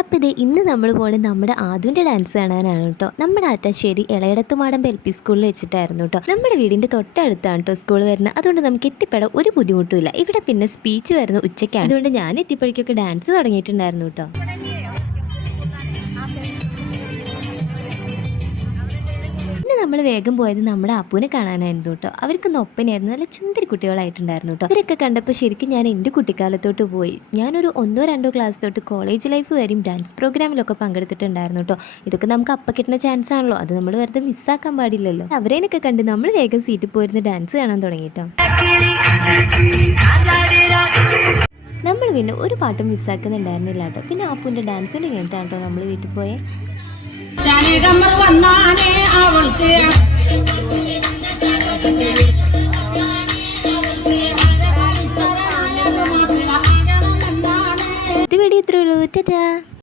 അപ്പോൾ ഇത് ഇന്ന് നമ്മൾ പോകുന്നത് നമ്മുടെ ആദ്യൻ്റെ ഡാൻസ് കാണാനാണ് കേട്ടോ. നമ്മുടെ ആറ്റാശ്ശേരി ഇളയടത്തുമാടമ്പ് LP സ്കൂളിൽ വെച്ചിട്ടായിരുന്നു കേട്ടോ. നമ്മുടെ വീടിൻ്റെ തൊട്ടടുത്താണ് കേട്ടോ സ്കൂൾ വരുന്നത്. അതുകൊണ്ട് നമുക്ക് എത്തിപ്പെടാൻ ഒരു ബുദ്ധിമുട്ടുമില്ല. ഇവിടെ പിന്നെ സ്പീച്ച് വരുന്ന ഉച്ചയ്ക്കാണ്. അതുകൊണ്ട് ഞാൻ എത്തിയപ്പോഴേക്കൊക്കെ ഡാൻസ് തുടങ്ങിയിട്ടുണ്ടായിരുന്നു കേട്ടോ. നമ്മൾ വേഗം പോയത് നമ്മുടെ അപ്പൂനെ കാണാനായിരുന്നു കേട്ടോ. അവർക്ക് ഒപ്പനായിരുന്നു, നല്ല ചുന്ദരി കുട്ടികളായിട്ടുണ്ടായിരുന്നു കേട്ടോ. ഇവരൊക്കെ കണ്ടപ്പോൾ ശരിക്കും ഞാൻ എൻ്റെ കുട്ടിക്കാലത്തോട്ട് പോയി. ഞാനൊരു 1-2 ക്ലാസ് തൊട്ട് കോളേജ് ലൈഫ് വരെയും ഡാൻസ് പ്രോഗ്രാമിലൊക്കെ പങ്കെടുത്തിട്ടുണ്ടായിരുന്നു കേട്ടോ. ഇതൊക്കെ നമുക്ക് അപ്പം കിട്ടുന്ന ചാൻസ് ആണല്ലോ, അത് നമ്മൾ വെറുതെ മിസ്സാക്കാൻ പാടില്ലല്ലോ. അവരേനൊക്കെ കണ്ട് നമ്മൾ വേഗം സീറ്റിൽ പോയിരുന്ന് ഡാൻസ് കാണാൻ തുടങ്ങി കേട്ടോ. നമ്മൾ പിന്നെ ഒരു പാട്ടും മിസ്സാക്കുന്നുണ്ടായിരുന്നില്ല കേട്ടോ. പിന്നെ അപ്പൂൻ്റെ ഡാൻസ് കൊണ്ട് കഴിഞ്ഞിട്ടാണ് കേട്ടോ നമ്മൾ വീട്ടിൽ പോയേ. അവൾക്ക് ഇത് വീഡിയോ ഇത്രയുള്ളൂ. ടാറ്റാ.